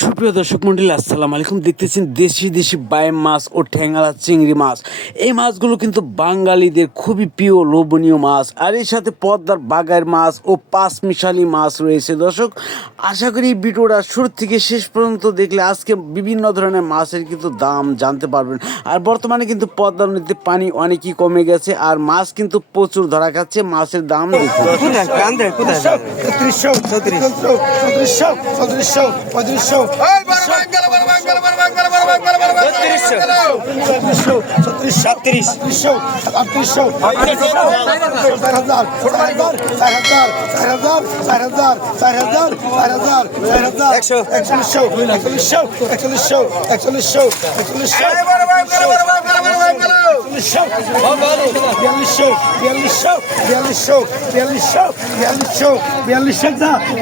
সুপ্রিয় দর্শক মন্ডলী, আসসালামু আলাইকুম। দেখতেছেন দেশি দেশি বাইম মাছ ও ঠ্যাংরা চিংড়ি মাছ। এই মাছগুলো কিন্তু বাঙালিদের খুবই প্রিয় লোভনীয় মাছ, আর এর সাথে পদ্মার বাগার মাছ ও পাঁচমিশালি মাছ রয়েছে। দর্শক, আশা করি ভিডিওটা শুরু থেকে শেষ পর্যন্ত দেখলে আজকে বিভিন্ন ধরনের মাছের কিন্তু দাম জানতে পারবেন। আর বর্তমানে কিন্তু পদ্মার নদীতে পানি অনেকই কমে গেছে, আর মাছ কিন্তু প্রচুর ধরা খাচ্ছে। মাছের দাম দেখুন।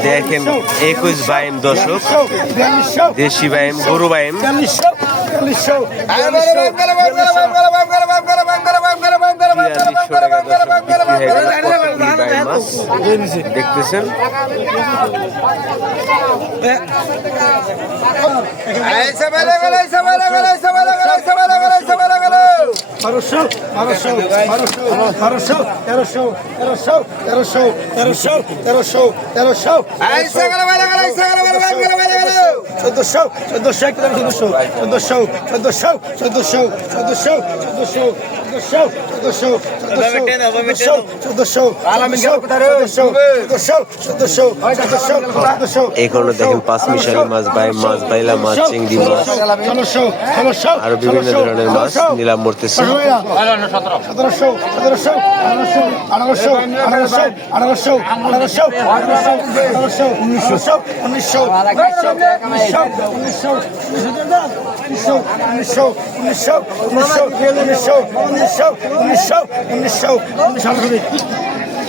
দেখেন 21 বাইম দর্শক, দেশি বাইম, গরু বাইম। দেখতেছেন এখানে দেখেন পাঁচমিশালি মাছ, বাইম মাছ, বাইলা মাছ, চিংড়ি মাছ, আর বিভিন্ন ধরনের মাছ নিলাম মরতেছে।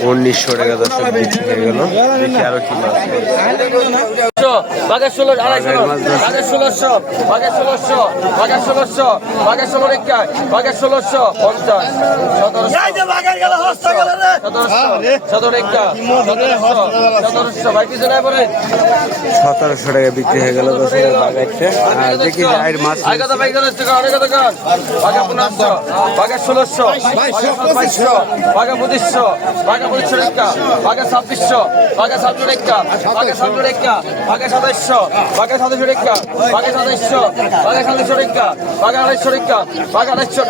উনিশশো টাকা দর্শক বিক্রি হয়ে গেল। দেখি আরো কি মাছ বাঘের 1600, বাঘের 1600, বাঘের 1600, বাঘের 1600, বাঘের 16 রেখা, বাঘের 1650, 1700 ভাই পিছনে পড়ে 1700 টাকা বিক্রি হয়ে গেল দর্শক বাঘেরটা। আর দেখি আর মাছ আগা ভাই গেল টাকা অনেক টাকা, বাঘের 1500, বাঘের 1600, বাঘের 2200, বাঘের 2500, বাঘের 2500 রেখা, বাঘের 2600, বাঘের 27 রেখা, বাঘের 27 রেখা, বাঘের 2700, বাঘের 27 রেখা, বাঘের 2700, বাঘের 27 রেখা, বাঘের 2800 রেখা, বাঘের 2800,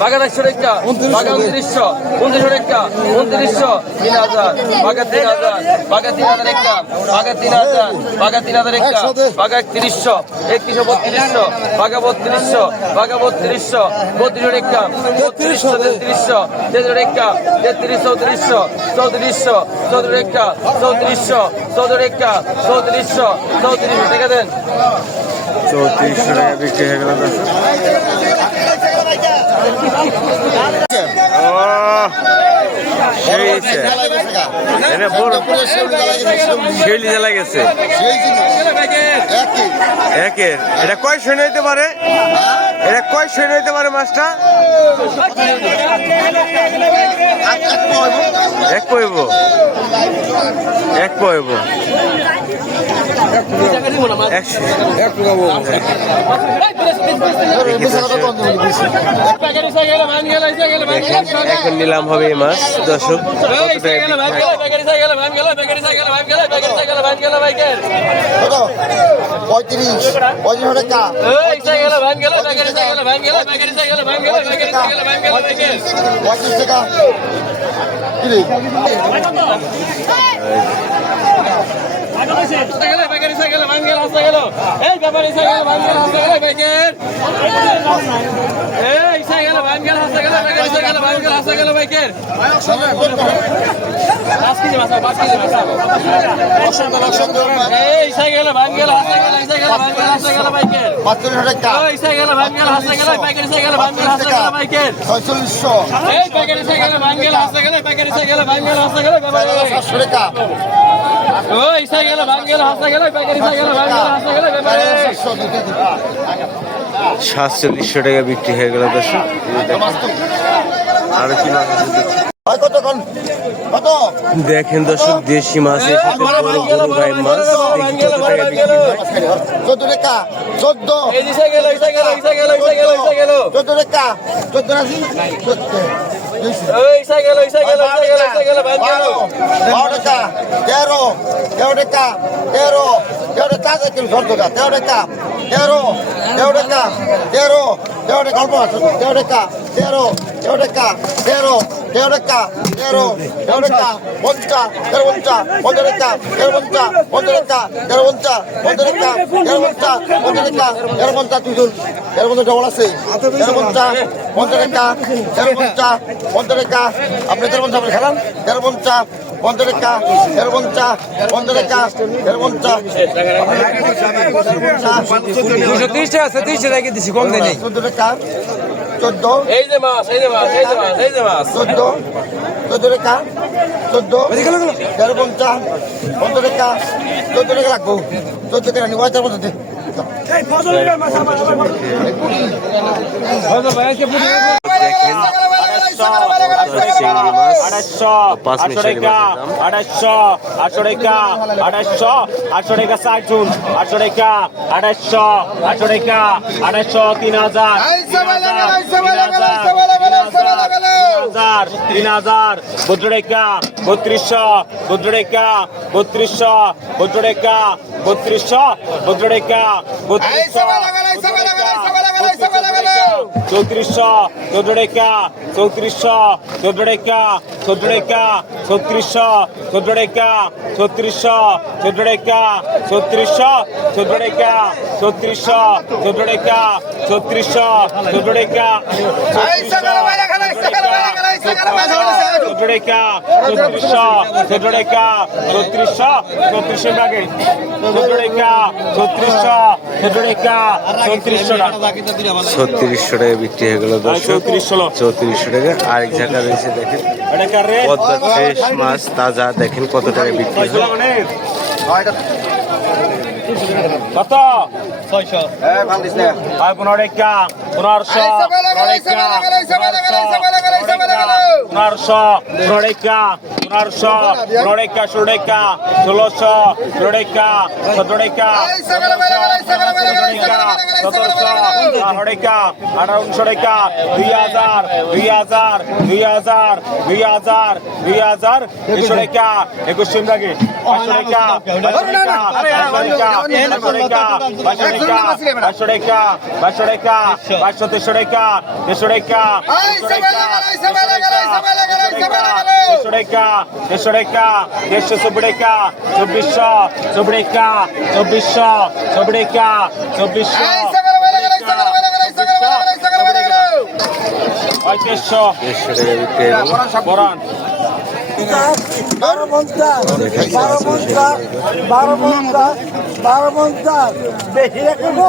বাঘের 2800 রেখা, বাঘের 2900, 2900 রেখা, 2900, 3000, বাঘের 3000, বাঘের 3000 রেখা, বাঘের 3000, বাঘের 3000 রেখা, বাঘের 3100, 3100, 3200, বাঘের 3200, বাঘের 3200, 3200 রেখা, 3200, 3300, 3300 রেখা, 3300, 3400, 3400, 34 রেখা, 3400, 34 রেখা, 3400, 3400 টাকা দেন। 3400 টাকা বিক্রি হয়ে গেল দর্শক। একের এটা কয় শূন্য হইতে পারে? এটা কয় শূন্য হইতে পারে মাছটা? এক পয়ব, এক পয়ব, এখন নিলাম হবে এই মাছ দর্শক। $4700 টাকা বিক্রি হয়ে গেল দর্শক। আর কি মাছ দেখেন দর্শক দেশি মাছ এর সাথে বড় বড় ভাই মাছ দেখি কত টাকা বিক্রি হয়। 14 টাকা 14 এই দিশে গেল 14 টাকা 14 আছি এই ইসা গেল ভাই গেল 12 টাকা 13 টাকা 13 টাকা কিলো 14 টাকা 13 টাকা 13 টাকা 13 গল্প আছে 13 টাকা 13 টাকা 13 টাকা 13 টাকা 50 টাকা 50 টাকা 50 টাকা তুই ডবল আছে 50 টাকা আপনি 50 খেলাম 50 টাকা 50 টাকা 230 টাকা 30 টাকা দিছি কম দেই নাই 14 টাকা 14 এই যে মাছ 14 টাকা 14 15 টাকা 14 টাকা রাখবো 14 টাকা নিয়ে তার মধ্যে দেখেন চিংড়ি মাছ 5 মিশালি মাছের দাম 800 টাকা 800 টাকা 60 জুন 800 টাকা 800 টাকা 3000 3000 14 টাকা 3200 টাকা 3200 টাকা 14 টাকা 3400 টাকা 3400 টাকা 3600 টাকা 3600 টাকা 3600 টাকা 3600 টাকা 3600 টাকা 3600 টাকা বিক্রি হয়ে গেল দর্শক 3400 টাকা। আরেক জায়গা রয়েছে দেখেন পদ্মার ফ্রেশ মাছ তাজা দেখেন কত টাকা বিক্রি হয়। কত 600 আর 15 টাকা 1500 টাকা 1500 টাকা 16 টাকা 17 টাকা 17 টাকা 18 টাকা 1900 টাকা 2000 2000 200 টাকা 21 টাকা 500 টাকা 500 টাকা 500 টাকা 500 টাকা 500 টাকা 500 টাকা 300 টাকা 300 টাকা 300 টাকা 140 টাকা 2400 টাকা 2400 টাকা 2400 150 টাকা বিক্রি হয়ে গেল। বরান 12 বেশি রাখবো